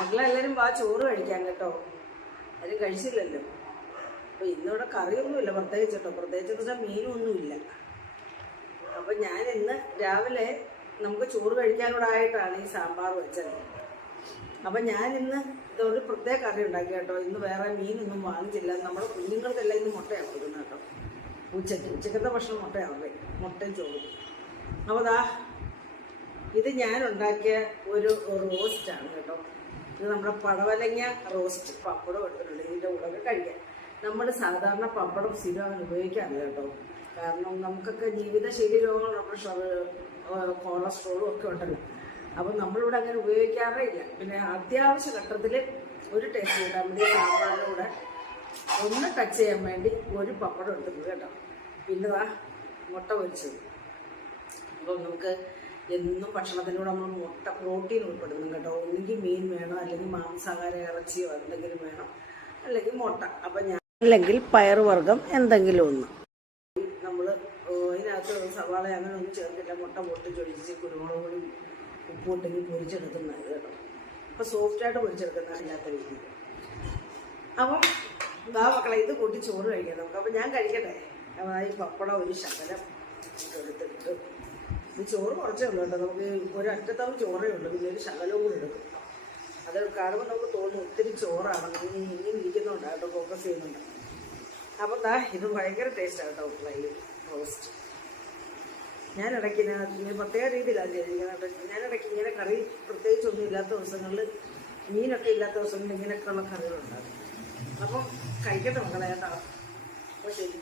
മക്കളെല്ലാവരും വാ ചോറ് കഴിക്കാൻ കേട്ടോ. ആരും കഴിച്ചില്ലല്ലോ. അപ്പോൾ ഇന്നിവിടെ കറിയൊന്നുമില്ല പ്രത്യേകിച്ച് കേട്ടോ. പ്രത്യേകിച്ചെന്ന് വെച്ചാൽ മീനൊന്നുമില്ല. അപ്പം ഞാനിന്ന് രാവിലെ നമുക്ക് ചോറ് കഴിക്കാനോടായിട്ടാണ് ഈ സാമ്പാർ വെച്ചത്. അപ്പം ഞാനിന്ന് ഇതൊരു പ്രത്യേക കറി ഉണ്ടാക്കി കേട്ടോ. ഇന്ന് വേറെ മീനൊന്നും വാങ്ങിച്ചില്ല. നമ്മുടെ കുഞ്ഞുങ്ങൾക്കെല്ലാം ഇന്ന് മുട്ടയാണ് കൊടുക്കുന്നത് കേട്ടോ. ഉച്ചക്കത്തെ ഭക്ഷണം മുട്ടയാവേ, മുട്ടയും ചോറും. അപ്പോൾ ഇത് ഞാനുണ്ടാക്കിയ ഒരു റോസ്റ്റാണ് കേട്ടോ. ഇത് നമ്മുടെ പടവലങ്ങ റോസ്റ്റ്. പപ്പടം എടുത്തിട്ടുണ്ട് ഇതിൻ്റെ കൂടെ കഴിക്കാൻ. നമ്മൾ സാധാരണ പപ്പടം സ്ഥിരം ഉപയോഗിക്കാറില്ല കേട്ടോ. കാരണം നമുക്കൊക്കെ ജീവിതശൈലി രോഗങ്ങളുണ്ട്, പ്രഷർ, കൊളസ്ട്രോളും ഒക്കെ ഉണ്ടല്ലോ. അപ്പം നമ്മളിവിടെ അങ്ങനെ ഉപയോഗിക്കാറേ ഇല്ല. പിന്നെ അത്യാവശ്യ ഘട്ടത്തിൽ ഒരു ടേസ്റ്റ് കിട്ടാൻ വേണ്ടി സാമ്പാറിൻ്റെ കൂടെ ഒന്ന് ടച്ച് ചെയ്യാൻ വേണ്ടി ഒരു പപ്പടം എടുത്തിട്ടുണ്ട് കേട്ടോ. പിന്നെ മുട്ട പൊരിച്ചത്. അപ്പം നമുക്ക് എന്നും ഭക്ഷണത്തിനൂടെ നമ്മൾ മുട്ട പ്രോട്ടീൻ ഉൾപ്പെടുന്നു കേട്ടോ. ഒന്നുകിൽ മീൻ വേണം, അല്ലെങ്കിൽ മാംസാഹാര ഇറച്ചിയോ എന്തെങ്കിലും വേണം, അല്ലെങ്കിൽ മുട്ട. അപ്പം ഞാൻ അല്ലെങ്കിൽ പയറുവർഗ്ഗം എന്തെങ്കിലും ഒന്ന്. നമ്മൾ ഇതിനകത്ത് സവാള അങ്ങനെ ഒന്നും ചേർത്തില്ല. മുട്ട പൊട്ടിച്ചൊഴിച്ച് കുരുമുളക് പൊടി ഉപ്പിട്ടെങ്കിൽ പൊരിച്ചെടുക്കുന്നത് കേട്ടോ. അപ്പോൾ സോഫ്റ്റായിട്ട് പൊരിച്ചെടുക്കുന്ന അല്ലാത്ത രീതിയിൽ. അപ്പം മക്കളെ ഇത് കൂട്ടി ചോറ് കഴിക്കാം നമുക്ക്. അപ്പം ഞാൻ കഴിക്കട്ടെ. ഈ പപ്പടം ഒരു ശകലം എടുത്തിട്ട്, ഈ ചോറ് കുറച്ചേ ഉള്ളൂ കേട്ടോ. നമുക്ക് ഒരു അറ്റത്തവർ ചോറേ ഉള്ളൂ, പിന്നെ ഒരു ശകലവും കൂടി എടുക്കും. അത് കാണുമ്പോൾ നമുക്ക് തോന്നും ഒത്തിരി ചോറാണ്. ഇങ്ങനെ ഇരിക്കുന്നുണ്ട് കേട്ടോ, ഫോക്കസ് ചെയ്യുന്നുണ്ട്. അപ്പം ഇത് ഭയങ്കര ടേസ്റ്റാണ് കേട്ടോ ഈ റോസ്റ്റ്. ഞാനിടയ്ക്ക് ഇങ്ങനെ പ്രത്യേക രീതിയിലാണ് ചെയ്തിരിക്കുന്നത് കേട്ടോ. ഞാനിടയ്ക്ക് ഇങ്ങനെ കറി പ്രത്യേകിച്ചൊന്നും ഇല്ലാത്ത ദിവസങ്ങളിൽ, മീനൊക്കെ ഇല്ലാത്ത ദിവസങ്ങളിൽ ഇങ്ങനെയൊക്കെയുള്ള കറികളുണ്ടാകും. അപ്പം കഴിക്കട്ടെ മക്കളെ കേട്ടോ. അപ്പോൾ ശരി.